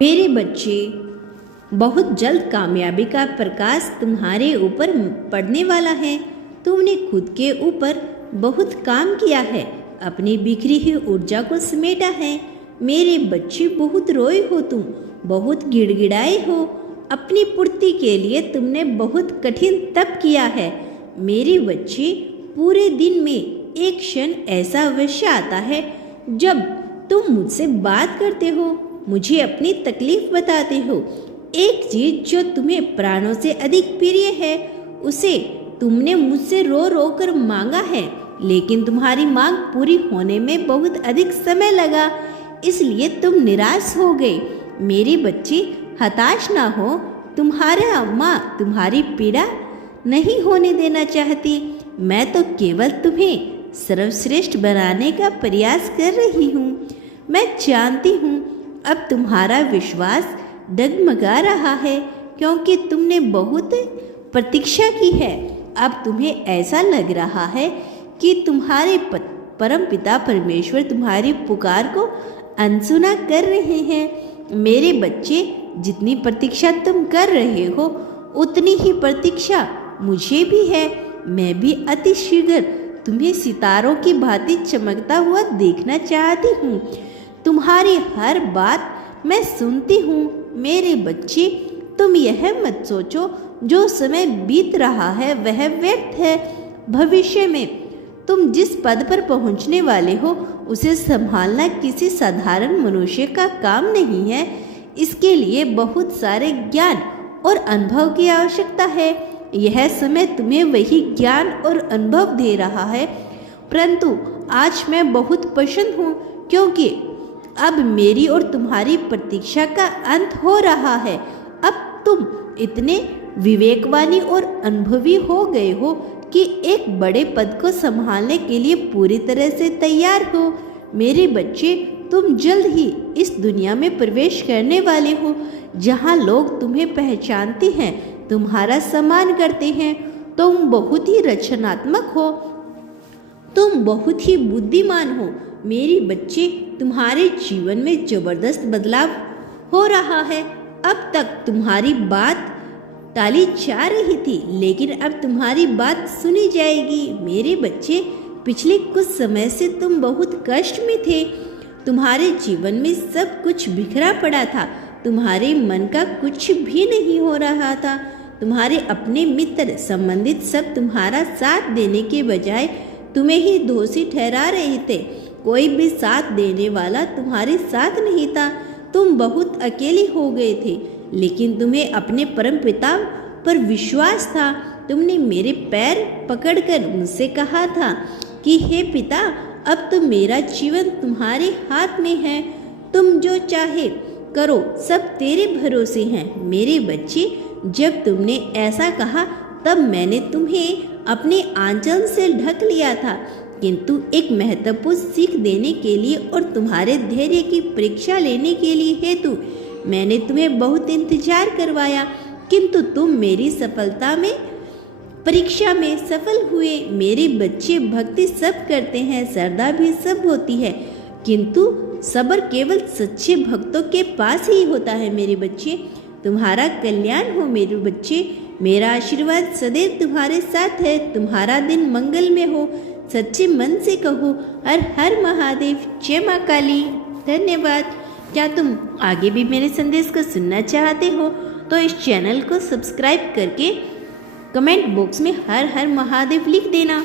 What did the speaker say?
मेरे बच्चे, बहुत जल्द कामयाबी का प्रकाश तुम्हारे ऊपर पड़ने वाला है। तुमने खुद के ऊपर बहुत काम किया है, अपनी बिखरी हुई ऊर्जा को समेटा है। मेरे बच्चे, बहुत रोए हो तुम, बहुत गिड़गिड़ाए हो। अपनी पूर्ति के लिए तुमने बहुत कठिन तप किया है। मेरे बच्चे, पूरे दिन में एक क्षण ऐसा अवश्य आता है जब तुम मुझसे बात करते हो, मुझे अपनी तकलीफ बताते हो। एक चीज जो तुम्हें प्राणों से अधिक प्रिय है, उसे तुमने मुझसे रो रो कर मांगा है, लेकिन तुम्हारी मांग पूरी होने में बहुत अधिक समय लगा, इसलिए तुम निराश हो गए। मेरे बच्चे, हताश ना हो। तुम्हारा माँ तुम्हारी पीड़ा नहीं होने देना चाहती। मैं तो केवल तुम्हें सर्वश्रेष्ठ बनाने का प्रयास कर रही हूँ। मैं जानती हूँ अब तुम्हारा विश्वास डगमगा रहा है, क्योंकि तुमने बहुत प्रतीक्षा की है। अब तुम्हें ऐसा लग रहा है कि तुम्हारे परम पिता परमेश्वर तुम्हारी पुकार को अनसुना कर रहे हैं। मेरे बच्चे, जितनी प्रतीक्षा तुम कर रहे हो, उतनी ही प्रतीक्षा मुझे भी है। मैं भी अति शीघ्र तुम्हें सितारों की भांति चमकता हुआ देखना चाहती हूँ। तुम्हारी हर बात मैं सुनती हूँ। मेरे बच्चे, तुम यह मत सोचो जो समय बीत रहा है वह व्यर्थ है। भविष्य में तुम जिस पद पर पहुँचने वाले हो, उसे संभालना किसी साधारण मनुष्य का काम नहीं है। इसके लिए बहुत सारे ज्ञान और अनुभव की आवश्यकता है। यह समय तुम्हें वही ज्ञान और अनुभव दे रहा है, परंतु आज मैं बहुत प्रसन्न हूँ, क्योंकि अब मेरी और तुम्हारी प्रतीक्षा का अंत हो रहा है। अब तुम इतने विवेकवानी और अनुभवी हो गए हो कि एक बड़े पद को संभालने के लिए पूरी तरह से तैयार हो। मेरे बच्चे, तुम जल्द ही इस दुनिया में प्रवेश करने वाले हो, जहाँ लोग तुम्हें पहचानते हैं, तुम्हारा सम्मान करते हैं। तुम बहुत ही रचनात्मक हो, तुम बहुत ही बुद्धिमान हो। मेरे बच्चे, तुम्हारे जीवन में जबरदस्त बदलाव हो रहा है। अब तक तुम्हारी बात टाली जा रही थी, लेकिन अब तुम्हारी बात सुनी जाएगी। मेरे बच्चे, पिछले कुछ समय से तुम बहुत कष्ट में थे। तुम्हारे जीवन में सब कुछ बिखरा पड़ा था। तुम्हारे मन का कुछ भी नहीं हो रहा था। तुम्हारे अपने मित्र संबंधित सब तुम्हारा साथ देने के बजाय तुम्हें ही दोषी ठहरा रहे थे। कोई भी साथ देने वाला तुम्हारे साथ नहीं था। तुम बहुत अकेले हो गए थे, लेकिन तुम्हें अपने परम पिता पर विश्वास था। तुमने मेरे पैर पकड़कर मुझसे कहा था कि हे पिता, अब तो मेरा जीवन तुम्हारे हाथ में है। तुम जो चाहे करो, सब तेरे भरोसे हैं। मेरे बच्चे, जब तुमने ऐसा कहा तब मैंने तुम्हें अपने आंचल से ढक लिया था, किंतु एक महत्वपूर्ण सीख देने के लिए और तुम्हारे धैर्य की परीक्षा लेने के लिए हेतु मैंने तुम्हें बहुत इंतजार करवाया, किंतु तुम मेरी सफलता में परीक्षा में सफल हुए। मेरे बच्चे, भक्ति सब करते हैं, श्रद्धा भी सब होती है, किंतु सब्र केवल सच्चे भक्तों के पास ही होता है। मेरे बच्चे, तुम्हारा कल्याण हो। मेरे बच्चे, मेरा आशीर्वाद सदैव तुम्हारे साथ है। तुम्हारा दिन मंगल में हो। सच्चे मन से कहो, हर हर महादेव, जय माँ काली। धन्यवाद। क्या तुम आगे भी मेरे संदेश को सुनना चाहते हो तो इस चैनल को सब्सक्राइब करके कमेंट बॉक्स में हर हर महादेव लिख देना।